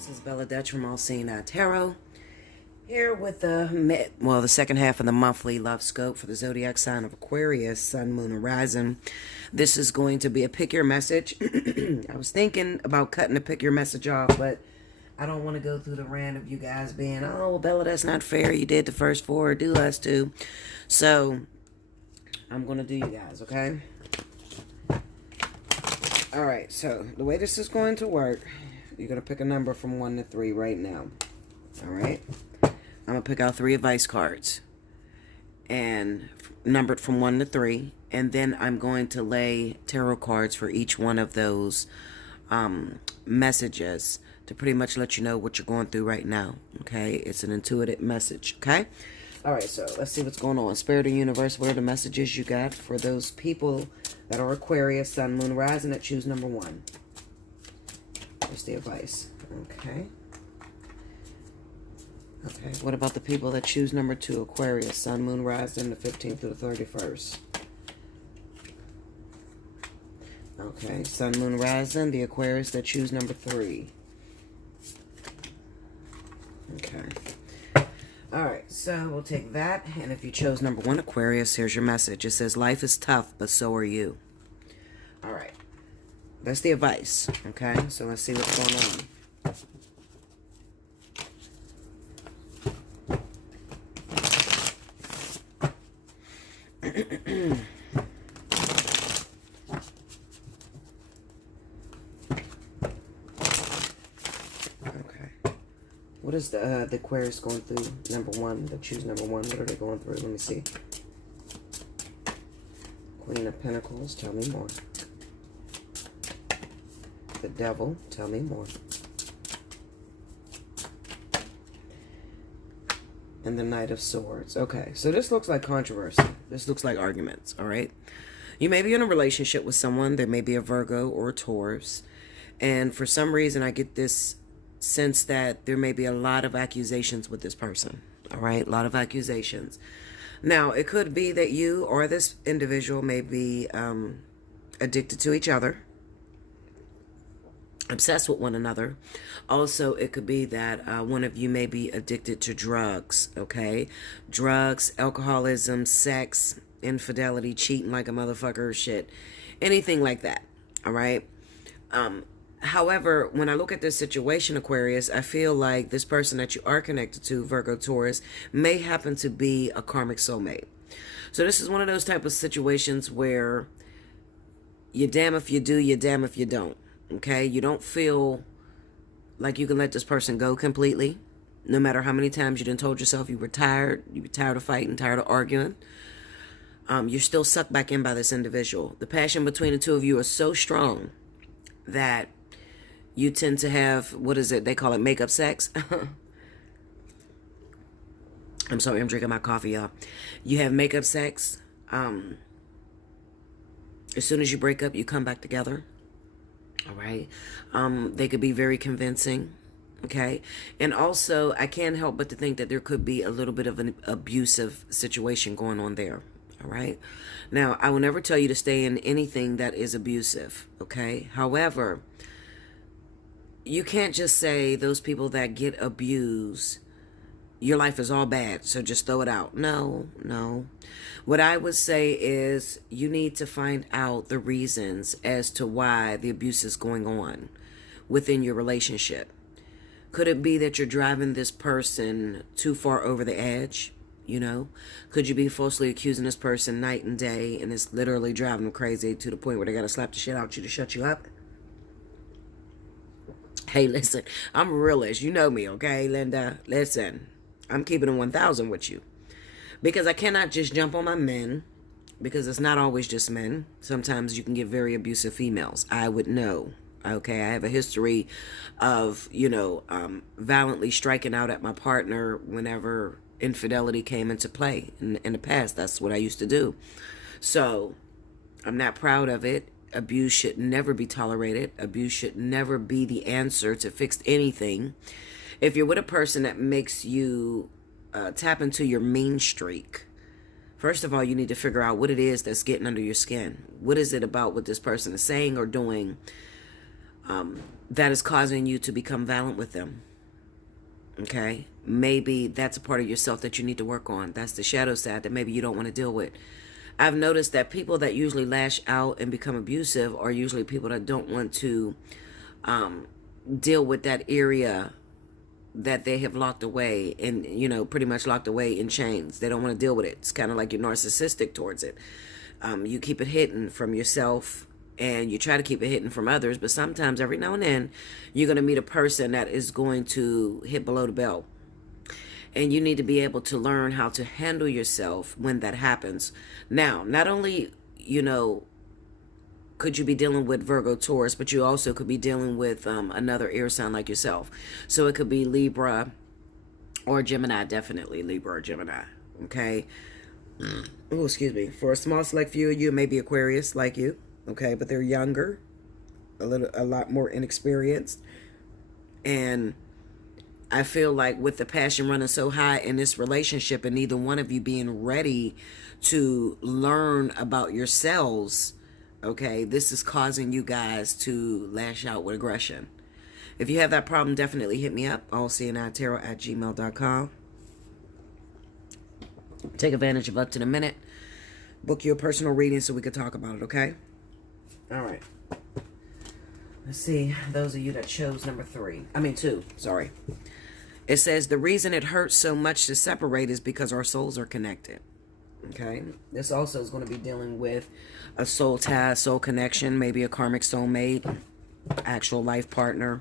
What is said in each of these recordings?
This is Bella Dutch from Allseeingeyetarot. Here with the second half of the monthly love scope for the zodiac sign of Aquarius, Sun, Moon, and Rising. This is going to be a pick your message. I was thinking about cutting the pick your message off, but I don't want to go through the rant of you guys being, oh, Bella, that's not fair. You did the first four, do us too. So I'm going to do you guys, okay? All right, so the way this is going to work, you're going to pick a number from 1 to 3 right now. All right? I'm going to pick out 3 advice cards and numbered from 1 to 3. And then I'm going to lay tarot cards for each one of those messages to pretty much let you know what you're going through right now. Okay? It's an intuitive message. Okay? All right, so let's see what's going on. Spirit of Universe, what are the messages you got for those people that are Aquarius, Sun, Moon, Rising that choose number 1? What's the advice? Okay. Okay, what about the people that choose number 2, Aquarius, Sun, Moon, Rising, the 15th to the 31st? Okay, Sun, Moon, Rising, the Aquarius that choose number 3. Okay. All right, so we'll take that, and if you chose number 1, Aquarius, here's your message. It says, life is tough, but so are you. All right, that's the advice, okay? So let's see what's going on. What is the Aquarius going through? Number 1, they choose number 1. What are they going through? Let me see. Queen of Pentacles, tell me more. The Devil, tell me more. And the Knight of Swords. Okay, so this looks like controversy. This looks like arguments, all right? You may be in a relationship with someone. There may be a Virgo or a Taurus. And for some reason, I get this sense that there may be a lot of accusations with this person. All right, a lot of accusations. Now, it could be that you or this individual may be addicted to each other, obsessed with one another. Also, it could be that one of you may be addicted to drugs, okay? Drugs, alcoholism, sex, infidelity, cheating like a motherfucker, shit. Anything like that, all right? However, when I look at this situation, Aquarius, I feel like this person that you are connected to, Virgo, Taurus, may happen to be a karmic soulmate. So this is one of those type of situations where you're damn if you do, you're damn if you don't. Okay? You don't feel like you can let this person go completely. No matter how many times you done told yourself you were tired of fighting, tired of arguing. You're still sucked back in by this individual. The passion between the two of you is so strong that you tend to have, what is it? They call it makeup sex. I'm sorry, I'm drinking my coffee, y'all. You have makeup sex. As soon as you break up, you come back together. All right. They could be very convincing. Okay. And also, I can't help but to think that there could be a little bit of an abusive situation going on there. All right. Now, I will never tell you to stay in anything that is abusive. Okay. However, you can't just say those people that get abused, your life is all bad, so just throw it out. No. What I would say is you need to find out the reasons as to why the abuse is going on within your relationship. Could it be that you're driving this person too far over the edge? You know, could you be falsely accusing this person night and day, and it's literally driving them crazy to the point where they got to slap the shit out you to shut you up? Hey, listen, I'm a realist. You know me, okay, Linda? Listen, I'm keeping it 1,000 with you. Because I cannot just jump on my men, because it's not always just men. Sometimes you can get very abusive females. I would know, okay? I have a history of, violently striking out at my partner whenever infidelity came into play. In the past, that's what I used to do. So, I'm not proud of it. Abuse should never be tolerated. Abuse should never be the answer to fix anything. If you're with a person that makes you tap into your mean streak, first of all, you need to figure out what it is that's getting under your skin. What is it about what this person is saying or doing that is causing you to become violent with them. Okay? Maybe that's a part of yourself that you need to work on. That's the shadow side that maybe you don't want to deal with. I've noticed that people that usually lash out and become abusive are usually people that don't want to deal with that area that they have locked away and, pretty much locked away in chains. They don't want to deal with it. It's kind of like you're narcissistic towards it. You keep it hidden from yourself and you try to keep it hidden from others. But sometimes, every now and then, you're going to meet a person that is going to hit below the belt. And you need to be able to learn how to handle yourself when that happens. Now, not only, could you be dealing with Virgo, Taurus, but you also could be dealing with another air sign like yourself. So it could be Libra or Gemini, definitely Libra or Gemini, okay? Oh, excuse me. For a small select few of you, it may be Aquarius like you, okay? But they're younger, a lot more inexperienced. And I feel like with the passion running so high in this relationship and neither one of you being ready to learn about yourselves, okay, this is causing you guys to lash out with aggression. If you have that problem, definitely hit me up, allseeingeyetarot@gmail.com. Take advantage of up to the minute. Book your personal reading so we can talk about it, okay? All right. Let's see. Those of you that chose number 2, sorry. It says, the reason it hurts so much to separate is because our souls are connected. Okay? This also is going to be dealing with a soul tie, soul connection, maybe a karmic soulmate, actual life partner.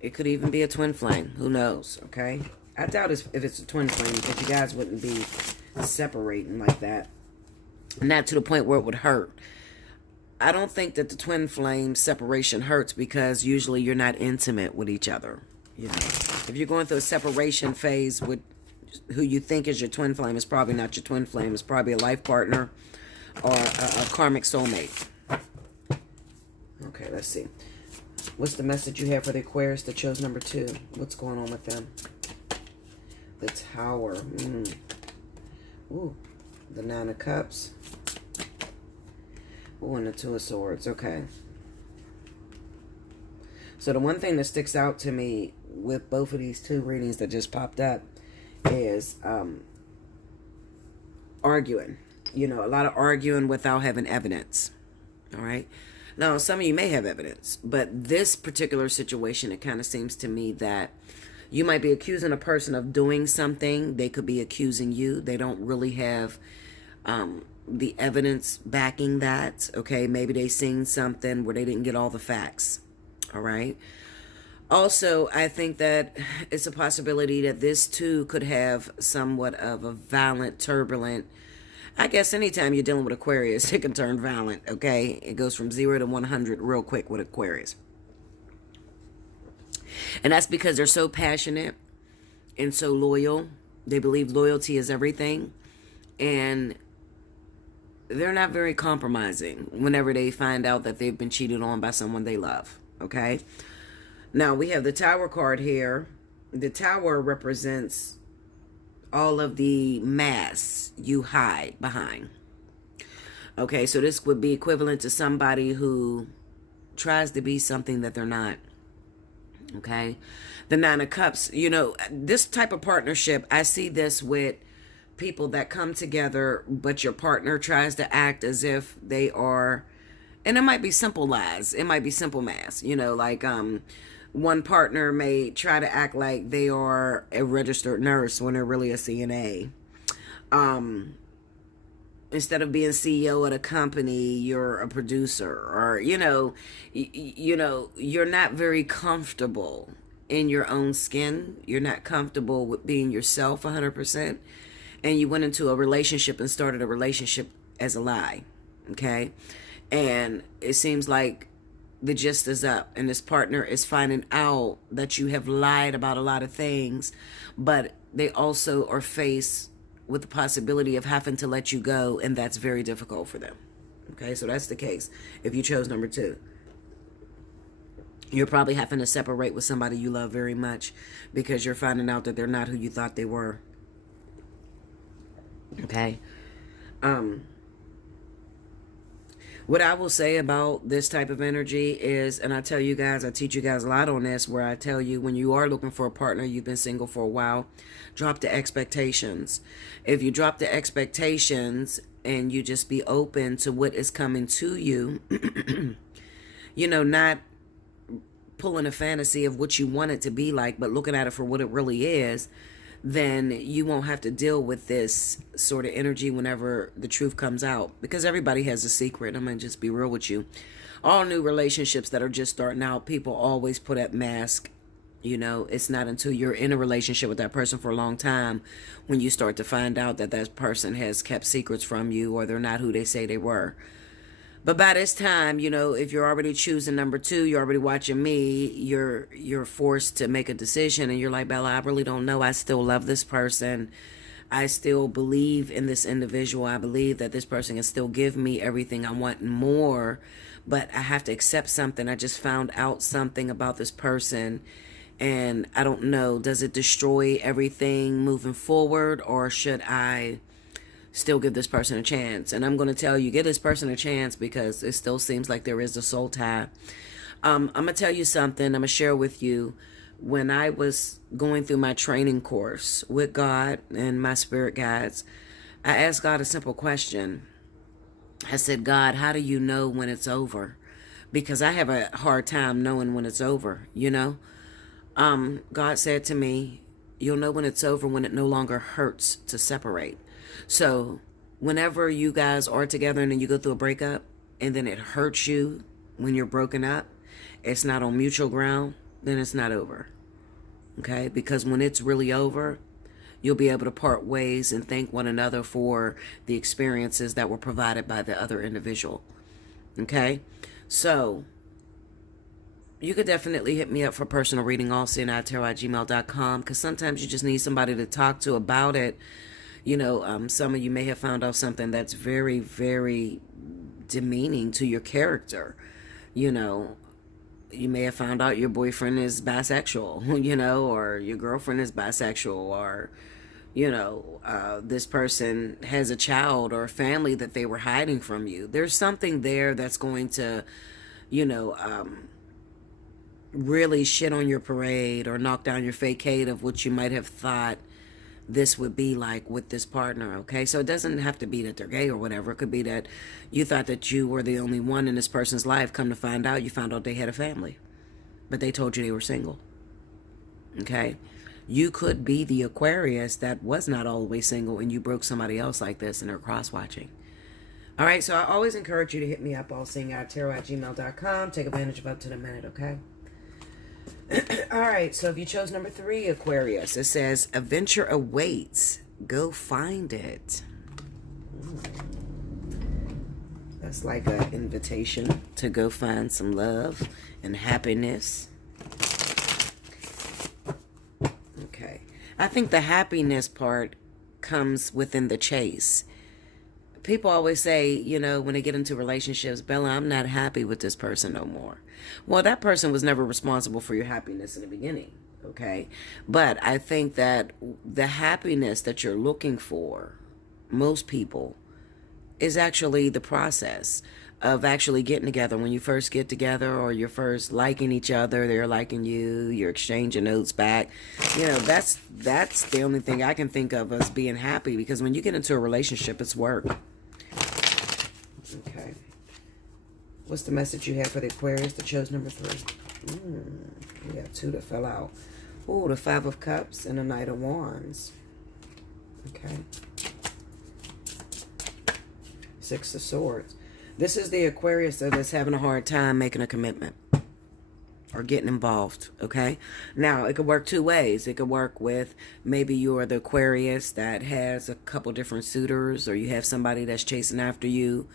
It could even be a twin flame. Who knows? Okay? I doubt if it's a twin flame because you guys wouldn't be separating like that. Not to the point where it would hurt. I don't think that the twin flame separation hurts because usually you're not intimate with each other. If you're going through a separation phase with who you think is your twin flame, it's probably not your twin flame. It's probably a life partner or a karmic soulmate. Okay, let's see. What's the message you have for the Aquarius that chose number 2? What's going on with them? The Tower. Ooh, the 9 of Cups. Ooh, and the 2 of Swords. Okay. So the one thing that sticks out to me with both of these 2 readings that just popped up is arguing. A lot of arguing without having evidence. All right. Now, some of you may have evidence, but this particular situation, it kind of seems to me that you might be accusing a person of doing something. They could be accusing you. They don't really have the evidence backing that. Okay, maybe they seen something where they didn't get all the facts. All right. Also, I think that it's a possibility that this too could have somewhat of a violent, turbulent. I guess anytime you're dealing with Aquarius, it can turn violent. Okay, it goes from 0 to 100 real quick with Aquarius. And that's because they're so passionate and so loyal. They believe loyalty is everything. And they're not very compromising whenever they find out that they've been cheated on by someone they love. Okay? Now, we have the Tower card here. The Tower represents all of the mask you hide behind. Okay, so this would be equivalent to somebody who tries to be something that they're not. Okay? The 9 of Cups, this type of partnership, I see this with people that come together, but your partner tries to act as if they are, and it might be simple lies. It might be simple math. Like one partner may try to act like they are a registered nurse when they're really a CNA. Instead of being CEO of a company, you're a producer, or you're not very comfortable in your own skin. You're not comfortable with being yourself 100%. And you went into a relationship and started a relationship as a lie. Okay? And it seems like the gist is up, and this partner is finding out that you have lied about a lot of things, but they also are faced with the possibility of having to let you go, and that's very difficult for them. Okay, so that's the case. If you chose number 2, you're probably having to separate with somebody you love very much because you're finding out that they're not who you thought they were. What I will say about this type of energy is, and I tell you guys, I teach you guys a lot on this, where I tell you when you are looking for a partner, you've been single for a while, drop the expectations. If you drop the expectations and you just be open to what is coming to you, not pulling a fantasy of what you want it to be like, but looking at it for what it really is, then you won't have to deal with this sort of energy whenever the truth comes out. Because everybody has a secret. I'm going to just be real with you. All new relationships that are just starting out, people always put up mask. It's not until you're in a relationship with that person for a long time when you start to find out that that person has kept secrets from you, or they're not who they say they were. But by this time, if you're already choosing number two, you're already watching me, you're forced to make a decision, and you're like, Bella, I really don't know. I still love this person. I still believe in this individual. I believe that this person can still give me everything I want and more, but I have to accept something. I just found out something about this person, and I don't know. Does it destroy everything moving forward, or should I still give this person a chance? And I'm going to tell you, give this person a chance, because it still seems like there is a soul tie. I'm going to tell you something. I'm going to share with you. When I was going through my training course with God and my spirit guides, I asked God a simple question. I said, God, how do you know when it's over? Because I have a hard time knowing when it's over, God said to me, you'll know when it's over when it no longer hurts to separate. So whenever you guys are together and then you go through a breakup and then it hurts you when you're broken up, it's not on mutual ground, then it's not over. Okay? Because when it's really over, you'll be able to part ways and thank one another for the experiences that were provided by the other individual. Okay? So you could definitely hit me up for personal reading, Allseeingeyetarot@gmail.com, because sometimes you just need somebody to talk to about it. Some of you may have found out something that's very, very demeaning to your character. You may have found out your boyfriend is bisexual, or your girlfriend is bisexual, or, this person has a child or a family that they were hiding from you. There's something there that's going to, really shit on your parade or knock down your facade of what you might have thought this would be like with this partner. Okay, so it doesn't have to be that they're gay or whatever. It could be that you thought that you were the only one in this person's life. Come to find out, you found out they had a family, but they told you they were single. Okay, you could be the Aquarius that was not always single, and you broke somebody else like this, and they're cross-watching. All right, so I always encourage you to hit me up, Allseeingeyetarot@gmail.com. Take advantage of up to the minute, okay? All right, so if you chose number 3, Aquarius, it says, a venture awaits. Go find it. That's like an invitation to go find some love and happiness. Okay. I think the happiness part comes within the chase. People always say, when they get into relationships, Bella, I'm not happy with this person no more. Well, that person was never responsible for your happiness in the beginning, okay? But I think that the happiness that you're looking for, most people, is actually the process of actually getting together. When you first get together, or you're first liking each other, they're liking you, you're exchanging notes back. That's the only thing I can think of as being happy, because when you get into a relationship, it's work. Okay. What's the message you have for the Aquarius that chose number 3? We got 2 that fell out. Oh, the 5 of Cups and the Knight of Wands. Okay. 6 of Swords. This is the Aquarius that is having a hard time making a commitment or getting involved, okay? Now, it could work 2 ways. It could work with, maybe you're the Aquarius that has a couple different suitors, or you have somebody that's chasing after you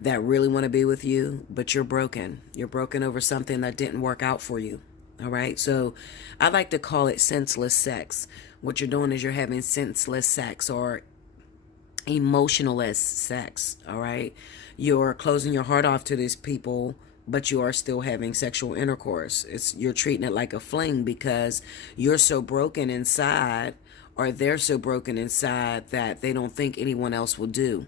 that really want to be with you, but you're broken. You're broken over something that didn't work out for you, all right? So I like to call it senseless sex. What you're doing is you're having senseless sex, or emotionless sex, all right? You're closing your heart off to these people, but you are still having sexual intercourse. You're treating it like a fling, because you're so broken inside, or they're so broken inside, that they don't think anyone else will do.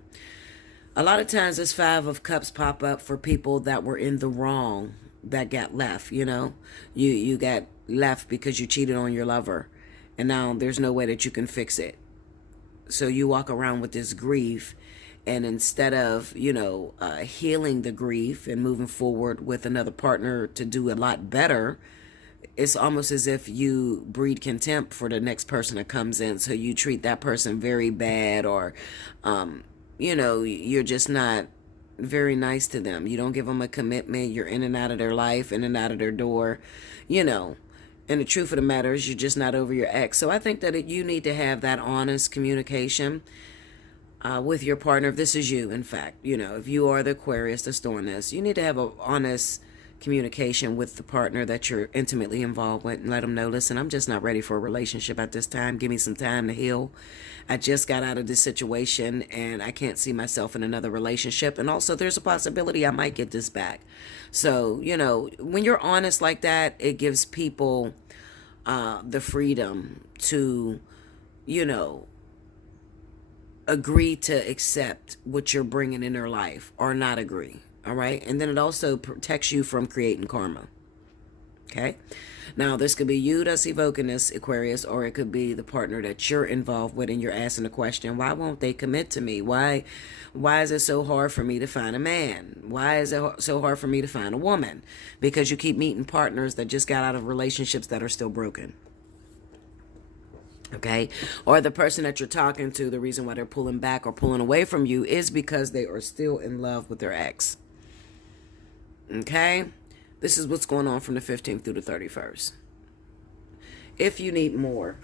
A lot of times this Five of Cups pop up for people that were in the wrong, that got left, you know. You got left because you cheated on your lover, and now there's no way that you can fix it. So you walk around with this grief, and instead of, healing the grief and moving forward with another partner to do a lot better, it's almost as if you breed contempt for the next person that comes in. So you treat that person very bad, or you're just not very nice to them. You don't give them a commitment. You're in and out of their life, in and out of their door, And the truth of the matter is you're just not over your ex. So I think that you need to have that honest communication with your partner. If this is you, in fact, if you are the Aquarius that's doing this, you need to have an honest communication with the partner that you're intimately involved with, and let them know, listen, I'm just not ready for a relationship at this time. Give me some time to heal. I just got out of this situation and I can't see myself in another relationship. And also there's a possibility I might get this back. So, when you're honest like that, it gives people the freedom to, agree to accept what you're bringing in their life or not agree. All right. And then it also protects you from creating karma. Okay. Now, this could be you that's evoking this, Aquarius, or it could be the partner that you're involved with, and you're asking the question, why won't they commit to me? Why is it so hard for me to find a man? Why is it so hard for me to find a woman? Because you keep meeting partners that just got out of relationships that are still broken. Okay. Or the person that you're talking to, the reason why they're pulling back or pulling away from you is because they are still in love with their ex. Okay. This is what's going on from the 15th through the 31st. If you need more,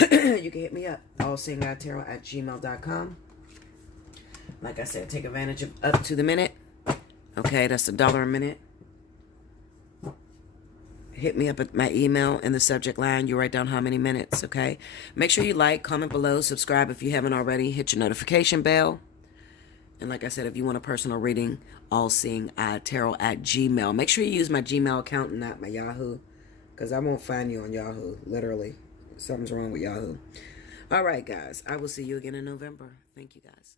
you can hit me up. Allseeingeyetarot@gmail.com. Like I said, take advantage of up to the minute. Okay, that's $1 a minute. Hit me up at my email in the subject line. You write down how many minutes, okay? Make sure you like, comment below, subscribe if you haven't already. Hit your notification bell. And like I said, if you want a personal reading, allseeingeyetarot@gmail. Make sure you use my Gmail account and not my Yahoo, because I won't find you on Yahoo, literally. Something's wrong with Yahoo. All right, guys. I will see you again in November. Thank you, guys.